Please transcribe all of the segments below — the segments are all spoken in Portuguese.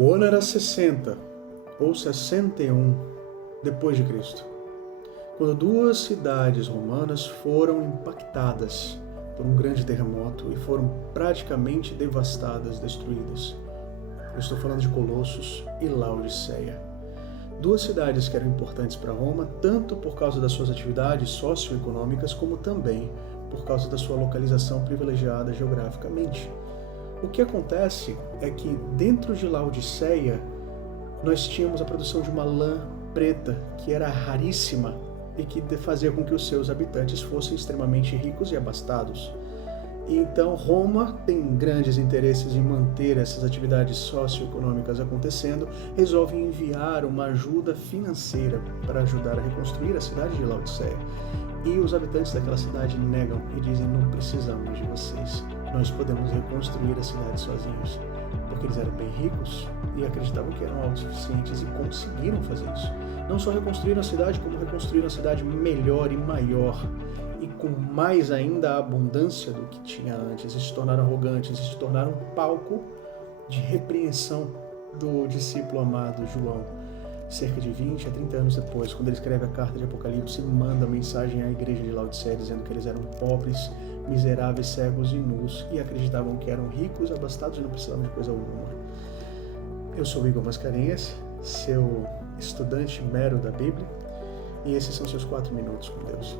O ano era 60 ou 61 depois de Cristo, quando duas cidades romanas foram impactadas por um grande terremoto e foram praticamente devastadas, destruídas. Eu estou falando de Colossos e Laodiceia. Duas cidades que eram importantes para Roma, tanto por causa das suas atividades socioeconômicas, como também por causa da sua localização privilegiada geograficamente. O que acontece é que dentro de Laodiceia nós tínhamos a produção de uma lã preta que era raríssima e que fazia com que os seus habitantes fossem extremamente ricos e abastados. E então Roma tem grandes interesses em manter essas atividades socioeconômicas acontecendo, resolve enviar uma ajuda financeira para ajudar a reconstruir a cidade de Laodiceia. E os habitantes daquela cidade negam e dizem: não precisamos de vocês, nós podemos reconstruir a cidade sozinhos. Porque eles eram bem ricos e acreditavam que eram autossuficientes e conseguiram fazer isso. Não só reconstruíram a cidade, como reconstruíram a cidade melhor e maior, e com mais ainda abundância do que tinha antes. Eles se tornaram arrogantes, eles se tornaram um palco de repreensão do discípulo amado João. Cerca de 20 a 30 anos depois, quando ele escreve a carta de Apocalipse, manda a mensagem à igreja de Laodiceia dizendo que eles eram pobres, miseráveis, cegos e nus, e acreditavam que eram ricos, abastados e não precisavam de coisa alguma. Eu sou Igor Mascarenhas, seu estudante mero da Bíblia, e esses são seus 4 minutos com Deus.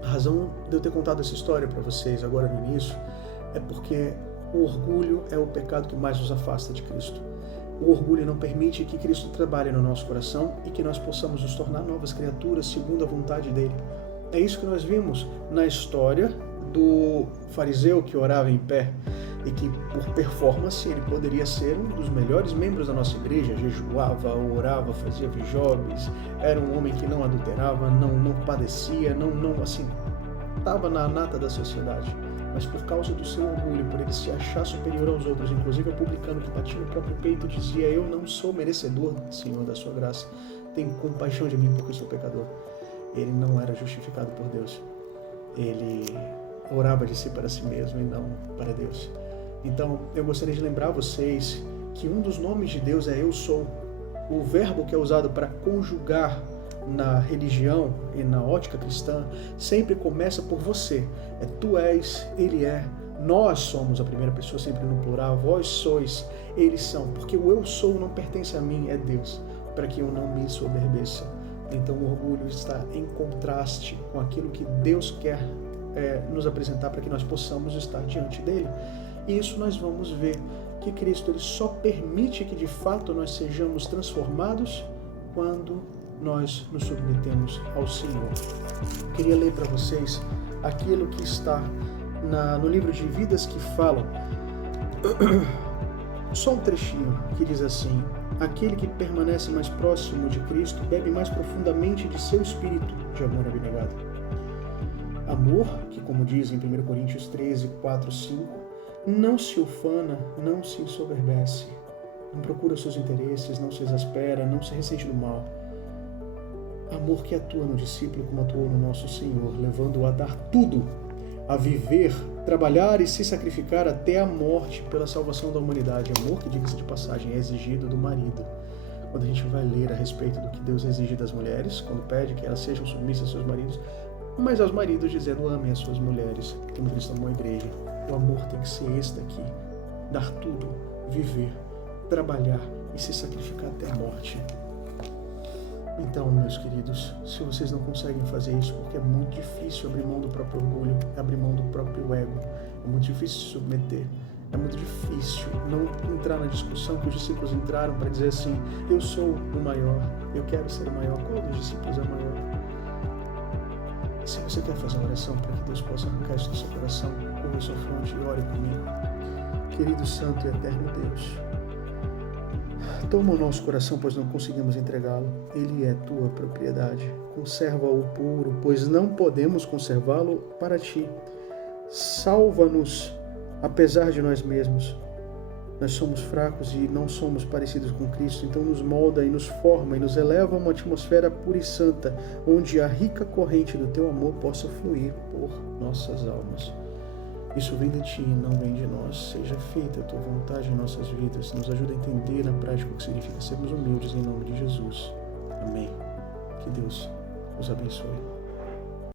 A razão de eu ter contado essa história para vocês agora no início é porque o orgulho é o pecado que mais nos afasta de Cristo. O orgulho não permite que Cristo trabalhe no nosso coração e que nós possamos nos tornar novas criaturas segundo a vontade dele. É isso que nós vimos na história do fariseu que orava em pé e que, por performance, ele poderia ser um dos melhores membros da nossa igreja, jejuava, orava, fazia jobs, era um homem que não adulterava, não padecia, estava na nata da sociedade. Mas por causa do seu orgulho, por ele se achar superior aos outros, inclusive ao publicano que batia no próprio peito, dizia: eu não sou merecedor, Senhor, da sua graça, tem compaixão de mim porque eu sou pecador. Ele não era justificado por Deus. Ele orava de si para si mesmo e não para Deus. Então, eu gostaria de lembrar vocês que um dos nomes de Deus é Eu Sou. O verbo que é usado para conjugar na religião e na ótica cristã sempre começa por você. É tu és, ele é, nós somos a primeira pessoa, sempre no plural, vós sois, eles são. Porque o Eu Sou não pertence a mim, é Deus, para que eu não me ensoberbeça. Então o orgulho está em contraste com aquilo que Deus quer nos apresentar para que nós possamos estar diante dele. E isso nós vamos ver que Cristo ele só permite que de fato nós sejamos transformados quando nós nos submetemos ao Senhor. Queria ler para vocês aquilo que está no livro de Vidas que Falam. Só um trechinho que diz assim: aquele que permanece mais próximo de Cristo bebe mais profundamente de seu espírito de amor abnegado. Amor que, como diz em 1 Coríntios 13, 4, 5, não se ufana, não se ensoberbece, não procura seus interesses, não se exaspera, não se ressente do mal. Amor que atua no discípulo como atuou no nosso Senhor, levando-o a dar tudo, a viver, trabalhar e se sacrificar até a morte pela salvação da humanidade. Amor que, diga-se de passagem, é exigido do marido. Quando a gente vai ler a respeito do que Deus exige das mulheres, quando pede que elas sejam submissas aos seus maridos, mas aos maridos dizendo: amem as suas mulheres, como Cristo amou a igreja. O amor tem que ser esse daqui, dar tudo, viver, trabalhar e se sacrificar até a morte. Então, meus queridos, se vocês não conseguem fazer isso, porque é muito difícil abrir mão do próprio orgulho, abrir mão do próprio ego, é muito difícil se submeter, é muito difícil não entrar na discussão que os discípulos entraram para dizer assim: eu sou o maior, eu quero ser o maior. Qual dos discípulos é o maior? Se você quer fazer uma oração para que Deus possa arrancar isso do seu coração, curva sua fronte e ore comigo. Querido Santo e Eterno Deus, toma o nosso coração, pois não conseguimos entregá-lo. Ele é tua propriedade. Conserva-o puro, pois não podemos conservá-lo para ti. Salva-nos, apesar de nós mesmos. Nós somos fracos e não somos parecidos com Cristo, então nos molda e nos forma e nos eleva a uma atmosfera pura e santa, onde a rica corrente do teu amor possa fluir por nossas almas. Isso vem de Ti, não vem de nós. Seja feita a Tua vontade em nossas vidas. Nos ajuda a entender na prática o que significa sermos humildes em nome de Jesus. Amém. Que Deus os abençoe.